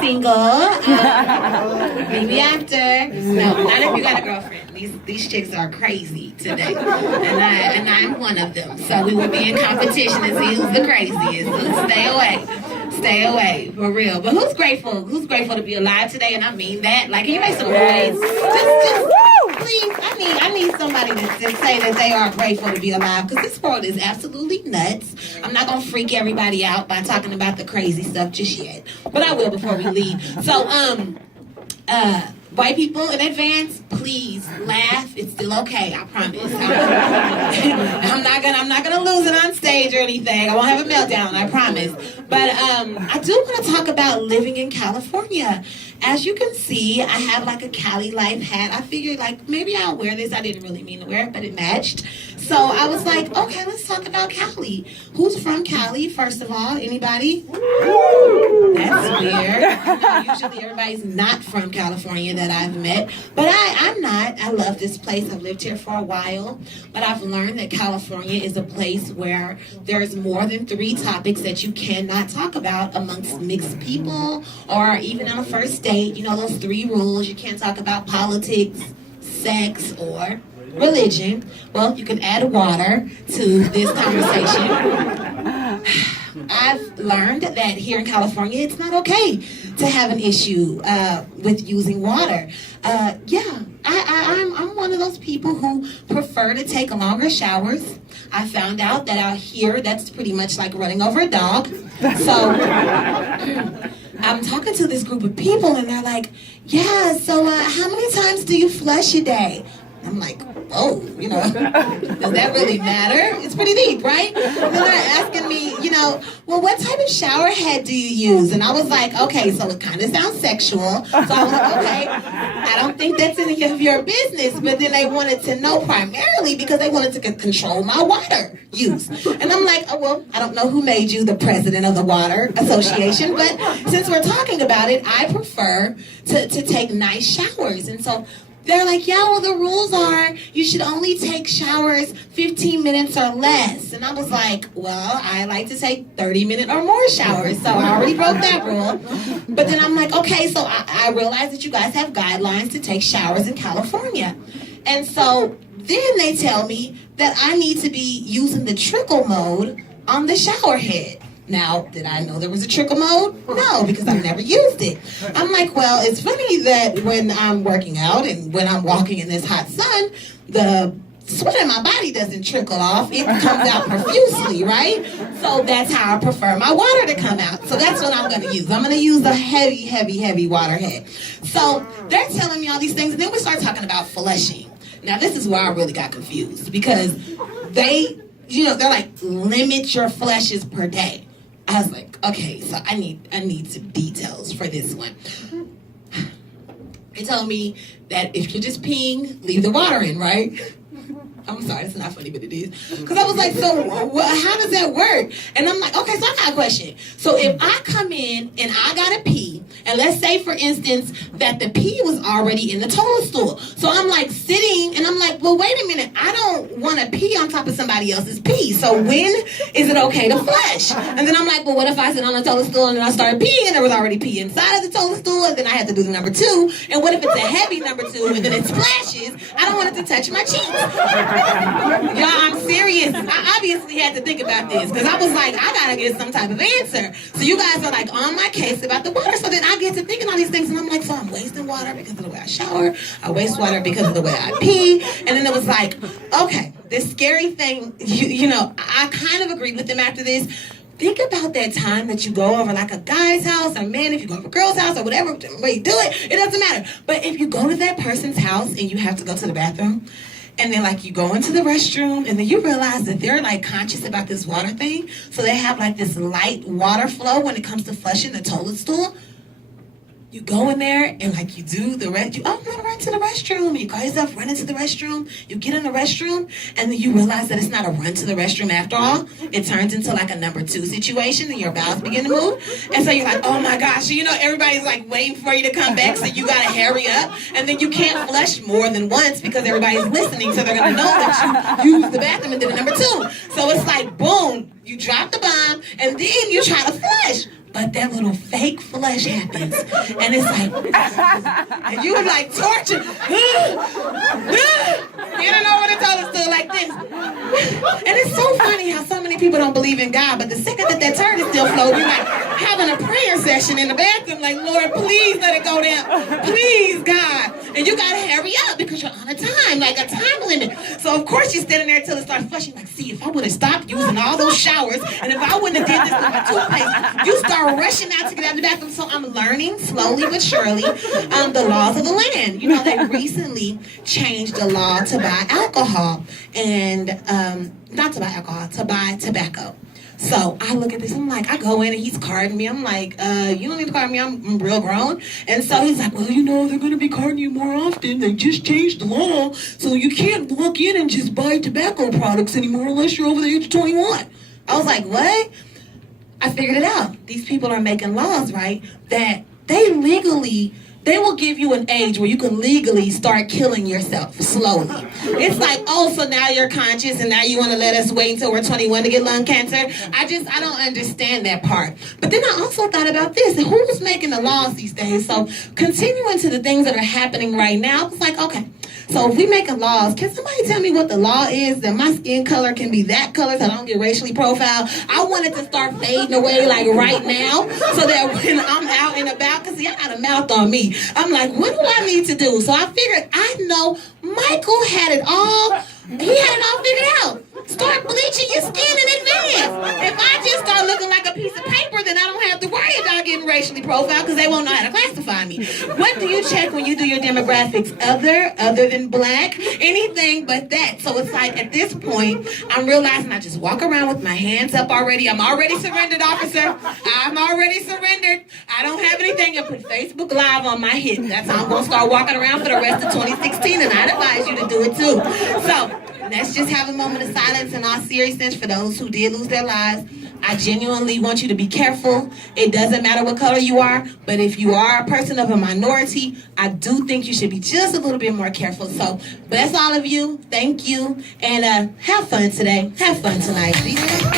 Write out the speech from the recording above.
single. Maybe after. No, not if you got a girlfriend. These chicks are crazy today, and I'm one of them. So we would be in competition to see who's the craziest. So stay away, for real. But who's grateful? Who's grateful to be alive today? And I mean that. Like, can you make some noise? Just please. I need somebody to say that they are grateful to be alive, because this world is absolutely nuts. I'm not gonna freak everybody out by talking about the crazy stuff just yet, but I will before we leave. So, white people in advance, please laugh. It's still okay, I promise. I'm not gonna lose it on stage or anything. I won't have a meltdown, I promise. But I do want to talk about living in California. As you can see, I have like a Cali Life hat. I figured like maybe I'll wear this. I didn't really mean to wear it, but it matched. So I was like, okay, let's talk about Cali. Who's from Cali, first of all? Anybody? That's weird. Usually everybody's not from California that I've met. But I'm not. I love this place. I've lived here for a while. But I've learned that California is a place where there's more than 3 topics that you cannot talk about amongst mixed people or even on a first date. You know, those 3 rules. You can't talk about politics, sex, or religion. Well, you can add water to this conversation. I've learned that here in California, it's not okay to have an issue with using water. I'm one of those people who prefer to take longer showers. I found out that out here, that's pretty much like running over a dog. So I'm talking to this group of people, and they're like, yeah, so how many times do you flush a day? I'm like, oh, you know, does that really matter? It's pretty deep, right? And then they're asking me, you know, well, what type of shower head do you use? And I was like, okay, so it kind of sounds sexual. So I was like, okay, I don't think that's any of your business. But then they wanted to know primarily because they wanted to control my water use. And I'm like, oh, well, I don't know who made you the president of the Water Association, but since we're talking about it, I prefer to take nice showers. And so they're like, yeah, well, the rules are you should only take showers 15 minutes or less. And I was like, well, I like to take 30-minute or more showers, so I already broke that rule. But then I'm like, okay, so I realized that you guys have guidelines to take showers in California. And so then they tell me that I need to be using the trickle mode on the shower head. Now, did I know there was a trickle mode? No, because I've never used it. I'm like, well, it's funny that when I'm working out and when I'm walking in this hot sun, the sweat in my body doesn't trickle off. It comes out profusely, right? So that's how I prefer my water to come out. So that's what I'm going to use. I'm going to use a heavy, heavy, heavy water head. So they're telling me all these things, and then we start talking about flushing. Now, this is where I really got confused because they're like, limit your flushes per day. I was like, okay, so I need some details for this one. They told me that if you're just peeing, leave the water in, right? I'm sorry, it's not funny, but it is. Because I was like, so how does that work? And I'm like, okay, so I got a question. So if I come in and I gotta pee, and let's say, for instance, that the pee was already in the toilet stool. So I'm like sitting, and I'm like, well, wait a minute. I don't want to pee on top of somebody else's pee. So when is it okay to flush? And then I'm like, well, what if I sit on the toilet stool and then I started peeing and there was already pee inside of the toilet stool, and then I had to do the number 2? And what if it's a heavy number 2 and then it splashes? I don't want it to touch my cheeks. Y'all, I'm serious. I obviously had to think about this because I was like, I gotta get some type of answer. So you guys are like on my case about the water. So then I get to thinking all these things, and I'm like, so I'm wasting water because of the way I shower. I waste water because of the way I pee. And then it was like, okay, this scary thing, you know, I kind of agreed with them after this. Think about that time that you go over like a guy's house, or man, if you go over a girl's house, or whatever way you do it, it doesn't matter. But if you go to that person's house and you have to go to the bathroom, and then like you go into the restroom, and then you realize that they're like conscious about this water thing, so they have like this light water flow when it comes to flushing the toilet stool. You go in there and like you do the rest. I'm gonna run to the restroom. You call yourself running to the restroom. You get in the restroom, and then you realize that it's not a run to the restroom after all. It turns into like a number 2 situation, and your bowels begin to move. And so you're like, oh my gosh, you know, everybody's like waiting for you to come back, so you gotta hurry up. And then you can't flush more than once because everybody's listening, so they're gonna know that you used the bathroom and did a number 2. So it's like, boom, you drop the bomb, and then you try to flush. but that little fake flush happens, and it's like, and you were like tortured. You don't know what it told us to like this. And it's so funny how so many people don't believe in God, but the second that turd is still floating, you're like having a prayer session in the bathroom, like, Lord, please let it go down. Please, God. And you gotta hurry up because you're on a time, like a time limit. So of course you're standing there until it starts flushing, like, see, if I would have stopped using all those showers, and if I wouldn't have did this with my toothpaste, you start rushing out to get out of the bathroom. So I'm learning slowly but surely the laws of the land. You know, they recently changed the law to buy alcohol, and not to buy alcohol, to buy tobacco. So I look at this, I'm like, I go in and he's carding me. I'm like, you don't need to card me, I'm real grown. And so he's like, well, you know, they're going to be carding you more often. They just changed the law, so you can't walk in and just buy tobacco products anymore unless you're over the age of 21. I was like, what? I figured it out. These people are making laws, right, that they will give you an age where you can legally start killing yourself slowly. It's like, oh, so now you're conscious and now you want to let us wait until we're 21 to get lung cancer? I don't understand that part. But then I also thought about this. Who's making the laws these days? So continuing to the things that are happening right now, it's like, okay, so if we making laws, can somebody tell me what the law is that my skin color can be that color so I don't get racially profiled? I want it to start fading away like right now so that when I'm out and about, because I got a mouth on me, I'm like, what do I need to do? So I figured, I know Michael had it all. He had it all figured out. Start bleaching your skin in advance. If I just start looking like a piece of paper, then I don't have to worry about getting racially profiled because they won't know how to classify me. What do you check when you do your demographics? Other than black? Anything but that. So it's like at this point, I'm realizing I just walk around with my hands up already. I'm already surrendered, officer. I'm already surrendered. I don't have anything. I put Facebook Live on my hip. That's how I'm going to start walking around for the rest of 2016, and I'd advise you to do it too. So let's just have a moment of silence in all seriousness for those who did lose their lives. I genuinely want you to be careful. It doesn't matter what color you are, but if you are a person of a minority, I do think you should be just a little bit more careful. So bless all of you. Thank you. And have fun today. Have fun tonight. Be safe.